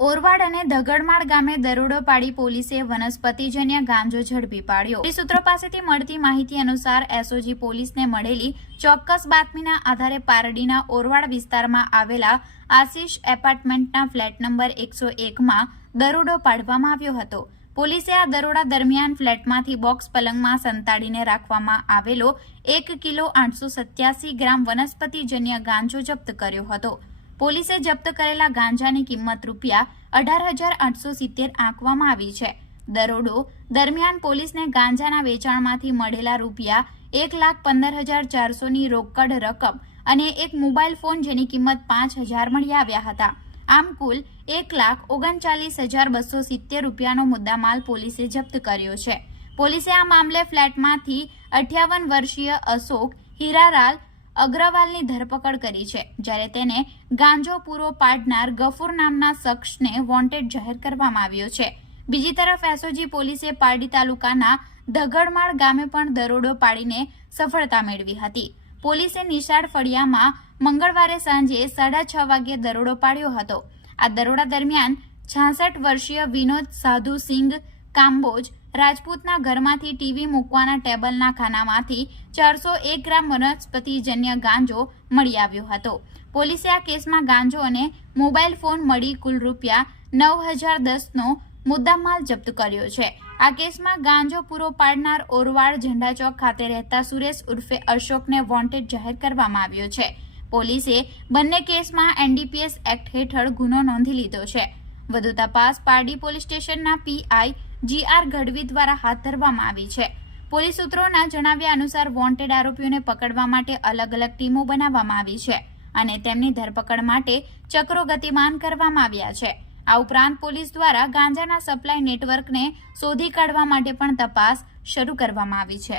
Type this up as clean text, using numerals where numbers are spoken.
ઓરવાડ અને ધગડમાળ ગામે દરોડો પાડી પોલીસે વનસ્પતિજન્ય ગાંજો ઝડપી પાડ્યો। પોલીસ સૂત્રો પાસેથી મળતી માહિતી અનુસાર એસઓજી પોલીસને મળેલી ચોક્કસ બાતમીના આધારે પારડીના ઓરવાડ વિસ્તારમાં આવેલા આશીષ એપાર્ટમેન્ટના ફ્લેટ નંબર 101માં દરોડો પાડવામાં આવ્યો હતો। પોલીસે આ દરોડા દરમિયાન ફ્લેટમાંથી બોક્સ પલંગમાં સંતાડીને રાખવામાં આવેલો 1 કિલો 887 ગ્રામ વનસ્પતિજન્ય ગાંજો જપ્ત કર્યો હતો। પોલીસે જપ્ત કરેલા ગાંજાની કિંમત ₹18,870 આંકવામાં આવી છે। દરોડો દરમિયાન પોલીસને ગાંજાના વેચાણમાંથી મળેલા ₹1,15,400ની રોકડ રકમ અને એક મોબાઈલ ફોન જેની કિંમત 5,000 મળી આવ્યા હતા। આમ કુલ ₹1,39,270નો મુદ્દામાલ પોલીસે જપ્ત કર્યો છે। પોલીસે આ મામલે ફ્લેટમાંથી 58 વર્ષીય અશોક હીરાલાલ અગ્રવાલની ધરપકડ કરી છે, જ્યારે તેને ગાંજો પૂરો પાડનાર ગફુર નામના શખ્સને વોન્ટેડ જાહેર કરવામાં આવ્યો છે। બીજી તરફ એસઓજી પોલીસે પારડી તાલુકાના ધગડમાળ ગામે પણ દરોડો પાડીને સફળતા મેળવી હતી। પોલીસે નિશાળ ફળિયામાં મંગળવારે સાંજે 6:30 વાગ્યે દરોડો પાડ્યો હતો। આ દરોડા દરમિયાન 66 વર્ષીય વિનોદ સાધુસિંઘ કાંબોજ રાજપૂતના ઘરમાંથી ટીવી મૂકવાના ટેબલના ખાનામાંથી 401 ગ્રામ વનસ્પતિજન્ય ગાંજો મળી આવ્યો હતો। પોલીસે આ કેસમાં ગાંજો અને મોબાઈલ ફોન મળી કુલ ₹9,010નો મુદ્દામાલ જપ્ત કર્યો છે। આ કેસમાં ગાંજો પૂરો પાડનાર ઓરવાડ ઝંડા ચોક ખાતે રહેતા સુરેશ ઉર્ફે અશોકને વોન્ટેડ જાહેર કરવામાં આવ્યો છે। પોલીસે બંને કેસમાં એનડીપીએસ એક્ટ હેઠળ ગુનો નોંધી લીધો છે। વધુ તપાસ પારડી પોલીસ સ્ટેશનના પીઆઈ GR ગઢવી દ્વારા હાથ ધરવામાં આવી છે। પોલીસ સૂત્રોના જણાવ્યા અનુસાર વોન્ટેડ આરોપીઓને પકડવા માટે અલગ અલગ ટીમો બનાવવામાં આવી છે અને તેમની ધરપકડ માટે ચક્રો ગતિમાન કરવામાં આવ્યા છે। આ ઉપરાંત પોલીસ દ્વારા ગાંજાના સપ્લાય નેટવર્કને શોધી કાઢવા માટે પણ તપાસ શરૂ કરવામાં આવી છે।